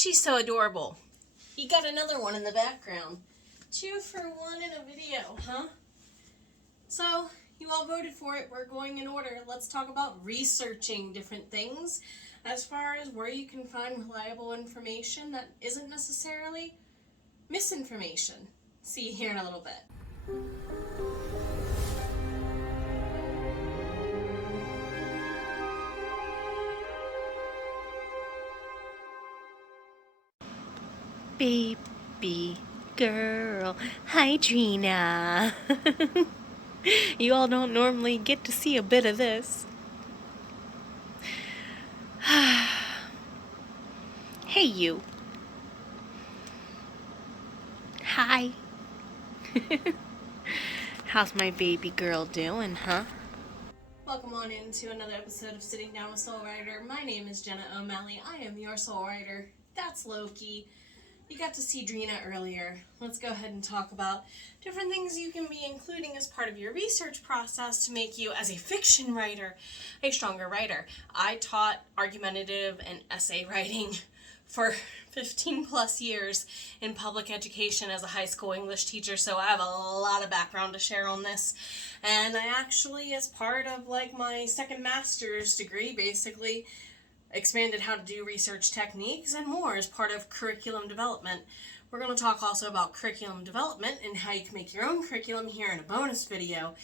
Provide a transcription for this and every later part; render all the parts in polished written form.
She's so adorable. You got another one in the background. 2 for 1 in a video, huh? So, you all voted for it. We're going in order. Let's talk about researching different things as far as where you can find reliable information that isn't necessarily misinformation. See you here in a little bit. Baby girl, hi Trina. You all don't normally get to see a bit of this. Hey you. Hi. How's my baby girl doing, huh? Welcome on into another episode of Sitting Down with Soul Rider. My name is Jenna O'Malley. I am your Soul Rider. That's Loki. You got to see Drina earlier. Let's go ahead and talk about different things you can be including as part of your research process to make you, as a fiction writer, a stronger writer. I taught argumentative and essay writing for 15 plus years in public education as a high school English teacher, so I have a lot of background to share on this. And I actually, as part of like my second master's degree, basically expanded how to do research techniques and more as part of curriculum development. We're going to talk also about curriculum development and how you can make your own curriculum here in a bonus video.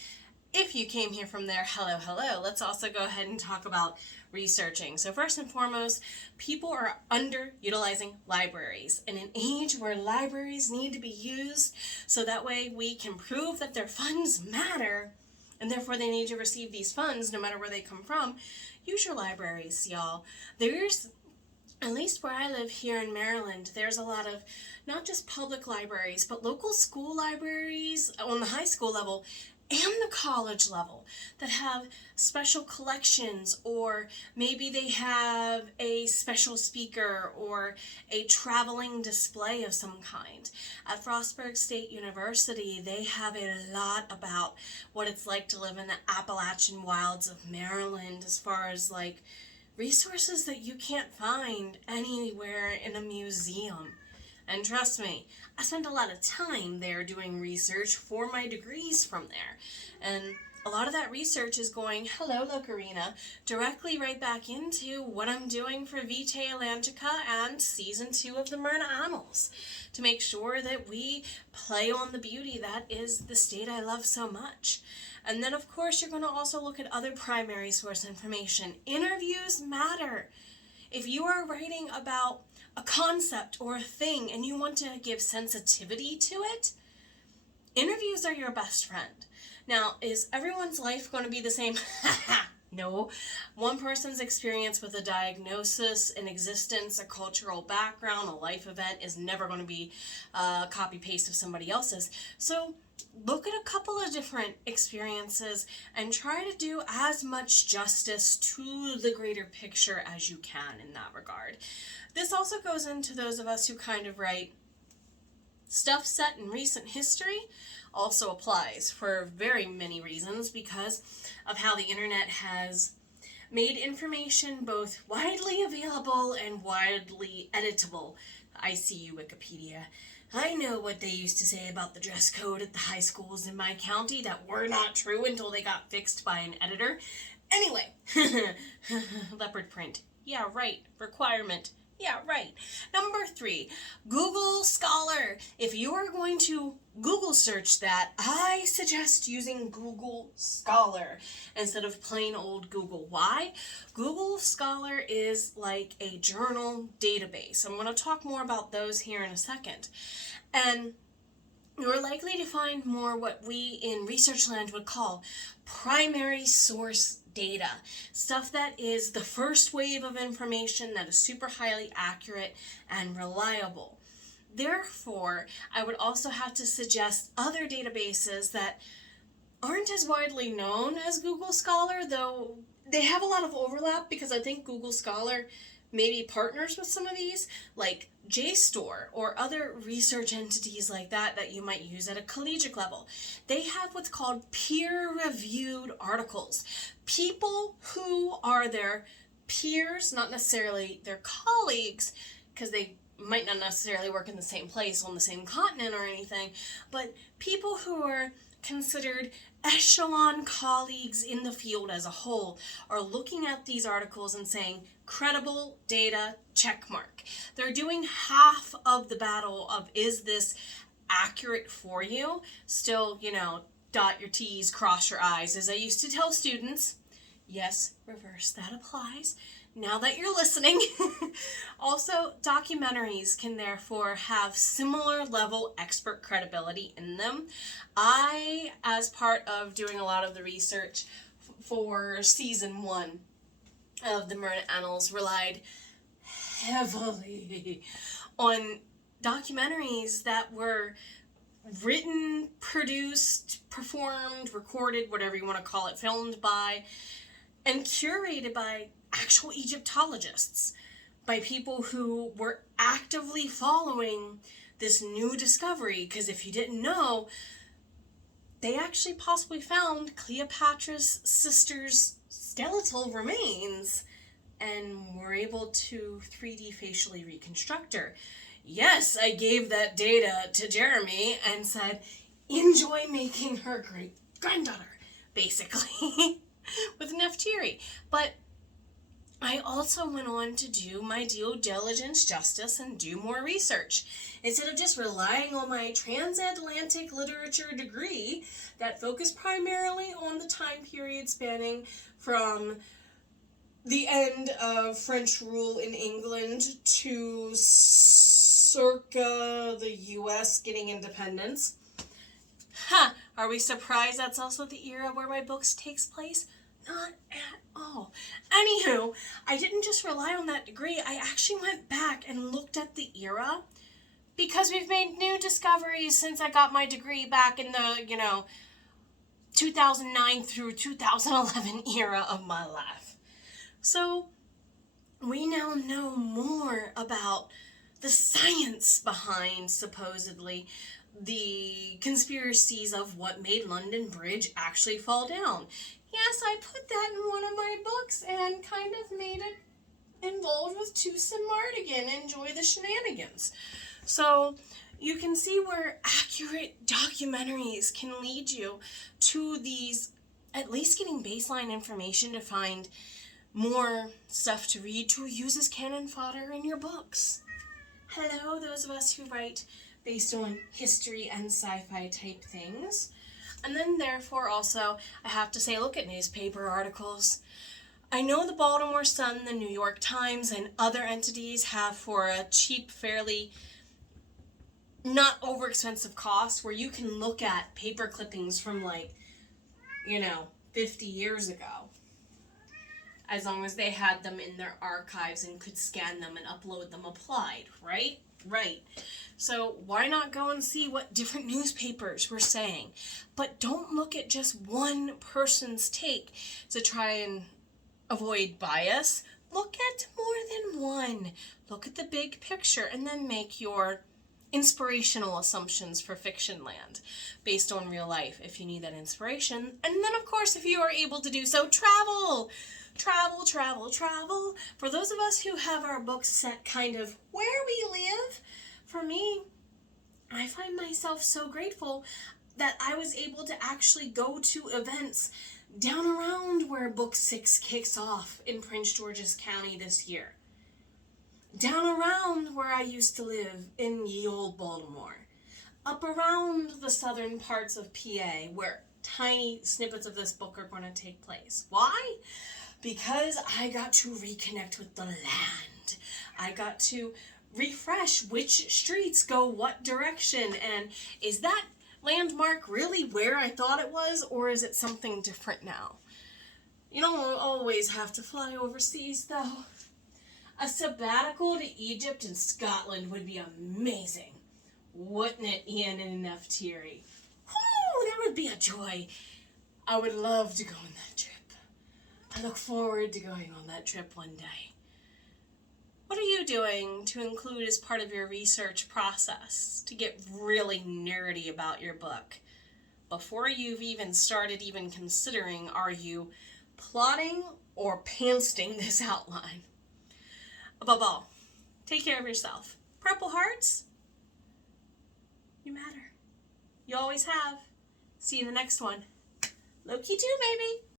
If you came here from there, hello. Let's also go ahead and talk about researching. So first and foremost, people are underutilizing libraries in an age where libraries need to be used so that way we can prove that their funds matter and therefore they need to receive these funds no matter where they come from. Use your libraries, y'all. There's, at least where I live here in Maryland, there's a lot of not just public libraries, but local school libraries on the high school level and the college level that have special collections, or maybe they have a special speaker or a traveling display of some kind. At Frostburg State University, they have a lot about what it's like to live in the Appalachian wilds of Maryland as far as like resources that you can't find anywhere in a museum. And trust me, I spent a lot of time there doing research for my degrees from there. And a lot of that research is going, hello Locarina, directly right back into what I'm doing for Vitae Atlantica and Season 2 of the Myrna Annals, to make sure that we play on the beauty that is the state I love so much. And then of course you're going to also look at other primary source information. Interviews matter. If you are writing about a concept or a thing and you want to give sensitivity to it, interviews are your best friend. Now, is everyone's life going to be the same? No. One person's experience with a diagnosis, an existence, a cultural background, a life event is never going to be a copy-paste of somebody else's. So look at a couple of different experiences and try to do as much justice to the greater picture as you can in that regard. This also goes into those of us who kind of write stuff set in recent history. Also applies for very many reasons because of how the internet has made information both widely available and widely editable. I see you, Wikipedia. I know what they used to say about the dress code at the high schools in my county that were not true until they got fixed by an editor. Anyway, leopard print. Yeah, right. Requirement. Yeah, right. Number 3, Google Scholar. If you are going to Google search that, I suggest using Google Scholar instead of plain old Google. Why? Google Scholar is like a journal database. I'm going to talk more about those here in a second. And you're likely to find more what we in research land would call primary source data. Stuff that is the first wave of information that is super highly accurate and reliable. Therefore, I would also have to suggest other databases that aren't as widely known as Google Scholar, though they have a lot of overlap because I think Google Scholar maybe partners with some of these, like JSTOR or other research entities like that that you might use at a collegiate level. They have what's called peer-reviewed articles. People who are their peers, not necessarily their colleagues, because they might not necessarily work in the same place on the same continent or anything, but people who are considered echelon colleagues in the field as a whole are looking at these articles and saying, credible data, check mark. They're doing half of the battle of, is this accurate for you? Still, dot your T's, cross your I's. As I used to tell students, yes, reverse, that applies. Now that you're listening, also documentaries can therefore have similar level expert credibility in them. I, as part of doing a lot of the research for season 1 of the Murder Annals, relied heavily on documentaries that were written, produced, performed, recorded, whatever you want to call it, filmed by, and curated by actual Egyptologists, by people who were actively following this new discovery, because if you didn't know, they actually possibly found Cleopatra's sister's skeletal remains and were able to 3D facially reconstruct her. Yes, I gave that data to Jeremy and said, enjoy making her great-granddaughter, basically, with Nefertiti. But I also went on to do my due diligence justice and do more research. Instead of just relying on my transatlantic literature degree that focused primarily on the time period spanning from the end of French rule in England to circa the U.S. getting independence. Are we surprised that's also the era where my books takes place? Not at all. Anywho, I didn't just rely on that degree. I actually went back and looked at the era, because we've made new discoveries since I got my degree back in the, 2009 through 2011 era of my life. So we now know more about the science behind, supposedly, the conspiracies of what made London Bridge actually fall down. Yes, I put that in one of my books and kind of made it involved with Toots and Mardigan. Enjoy the shenanigans. So you can see where accurate documentaries can lead you to these, at least getting baseline information to find more stuff to read to use as cannon fodder in your books. Hello, those of us who write based on history and sci-fi type things. And then therefore also, I have to say, look at newspaper articles. I know the Baltimore Sun, the New York Times, and other entities have, for a cheap, fairly not over-expensive cost, where you can look at paper clippings from 50 years ago. As long as they had them in their archives and could scan them and upload them applied, right? Right. So why not go and see what different newspapers were saying? But don't look at just one person's take to try and avoid bias. Look at more than one. Look at the big picture and then make your inspirational assumptions for fiction land based on real life if you need that inspiration. And then, of course, if you are able to do so, travel. Travel, travel, travel. For those of us who have our books set kind of where we live, for me, I find myself so grateful that I was able to actually go to events down around where Book 6 kicks off in Prince George's County this year. Down around where I used to live in ye olde Baltimore. Up around the southern parts of PA where tiny snippets of this book are going to take place. Why? Because I got to reconnect with the land. I got to refresh which streets go what direction, and is that landmark really where I thought it was, or is it something different now? You don't always have to fly overseas, though. A sabbatical to Egypt and Scotland would be amazing. Wouldn't it, Ian and Nefertiti? Whew, that would be a joy. I would love to go on that trip. I look forward to going on that trip one day. What are you doing to include as part of your research process to get really nerdy about your book? Before you've even started considering, are you plotting or pantsing this outline? Above all, take care of yourself. Purple hearts, you matter. You always have. See you in the next one. Low key too, maybe.